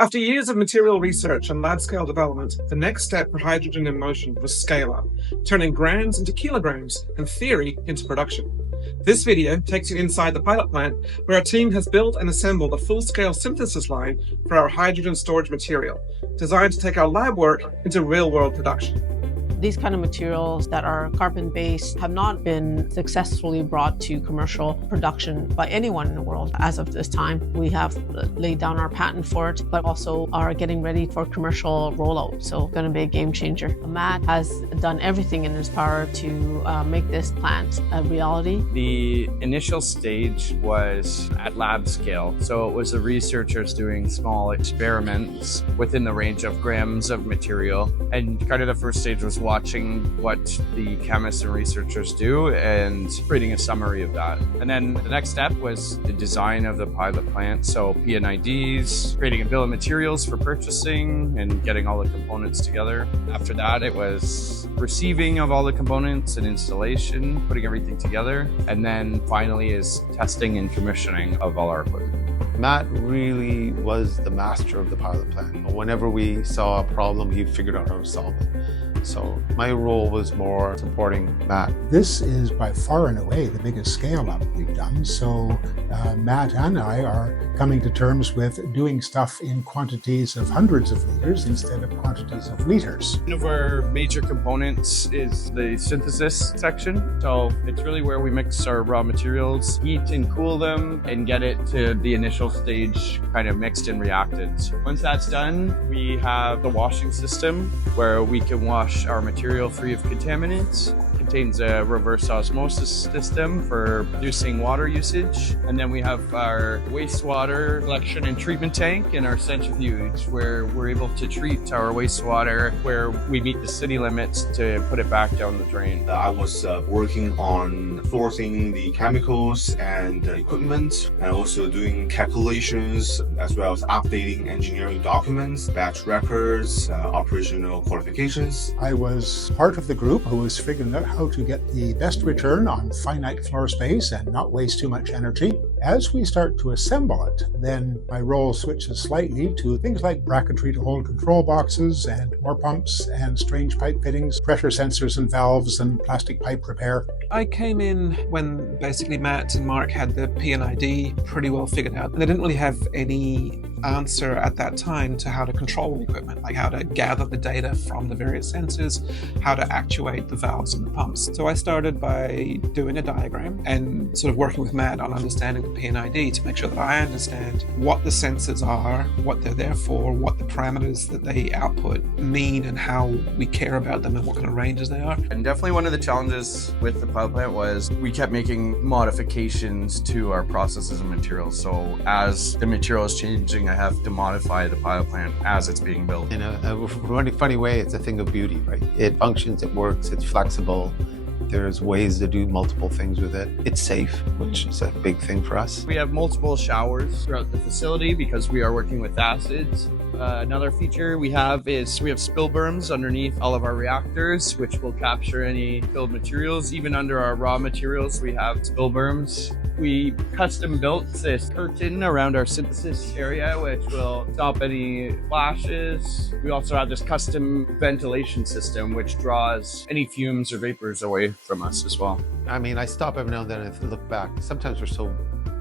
After years of material research and lab-scale development, the next step for hydrogen in motion was scale-up, turning grams into kilograms and theory into production. This video takes you inside the pilot plant, where our team has built and assembled a full-scale synthesis line for our hydrogen storage material, designed to take our lab work into real-world production. These kind of materials that are carbon-based have not been successfully brought to commercial production by anyone in the world as of this time. We have laid down our patent for it, but also are getting ready for commercial rollout. So it's going to be a game changer. Matt has done everything in his power to make this plant a reality. The initial stage was at lab scale. So it was the researchers doing small experiments within the range of grams of material. And kind of the first stage was watching what the chemists and researchers do and creating a summary of that. And then the next step was the design of the pilot plant. So P&IDs, creating a bill of materials for purchasing and getting all the components together. After that, it was receiving of all the components and installation, putting everything together. And then finally is testing and commissioning of all our equipment. Matt really was the master of the pilot plant. Whenever we saw a problem, he figured out how to solve it. So my role was more supporting Matt. This is by far and away the biggest scale up we've done. So Matt and I are coming to terms with doing stuff in quantities of hundreds of liters instead of quantities of liters. One of our major components is the synthesis section. So it's really where we mix our raw materials, heat and cool them, and get it to the initial stage kind of mixed and reacted. Once that's done, we have the washing system where we can wash our material free of contaminants. It contains a reverse osmosis system for reducing water usage. And then we have our wastewater collection and treatment tank and our centrifuge where we're able to treat our wastewater where we meet the city limits to put it back down the drain. I was working on sourcing the chemicals and equipment and also doing calculations as well as updating engineering documents, batch records, operational qualifications. I was part of the group who was figuring out how to get the best return on finite floor space and not waste too much energy. As we start to assemble it, then my role switches slightly to things like bracketry to hold control boxes and more pumps and strange pipe fittings, pressure sensors and valves and plastic pipe repair. I came in when basically Matt and Mark had the P&ID pretty well figured out. And they didn't really have any answer at that time to how to control the equipment, like how to gather the data from the various sensors, how to actuate the valves and the pumps. So I started by doing a diagram and sort of working with Matt on understanding the P&ID to make sure that I understand what the sensors are, what they're there for, what the parameters that they output mean, and how we care about them and what kind of ranges they are. And definitely one of the challenges with the pilot plant was we kept making modifications to our processes and materials. So as the material is changing, I have to modify the pilot plant as it's being built. In a really funny way, it's a thing of beauty, right? It functions, it works, it's flexible. There's ways to do multiple things with it. It's safe, which is a big thing for us. We have multiple showers throughout the facility because we are working with acids. Another feature we have is we have spill berms underneath all of our reactors, which will capture any spilled materials. Even under our raw materials, we have spill berms. We custom built this curtain around our synthesis area, which will stop any flashes. We also have this custom ventilation system, which draws any fumes or vapors away from us as well. I mean, I stop every now and then and look back. Sometimes we're so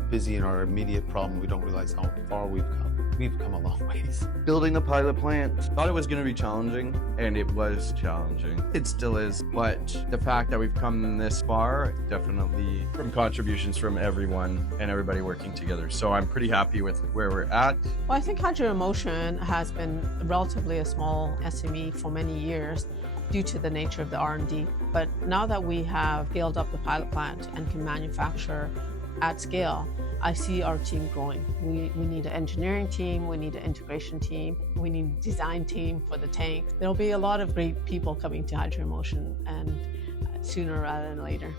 busy in our immediate problem, we don't realize how far we've come. We've come a long ways. Building the pilot plant, thought it was going to be challenging, and it was challenging. It still is, but the fact that we've come this far, definitely from contributions from everyone and everybody working together. So I'm pretty happy with where we're at. Well, I think Hydrogen Motion has been relatively a small SME for many years due to the nature of the R&D. But now that we have scaled up the pilot plant and can manufacture at scale, I see our team growing. We need an engineering team, we need an integration team, we need a design team for the tank. There'll be a lot of great people coming to Hydrogen Motion, and sooner rather than later.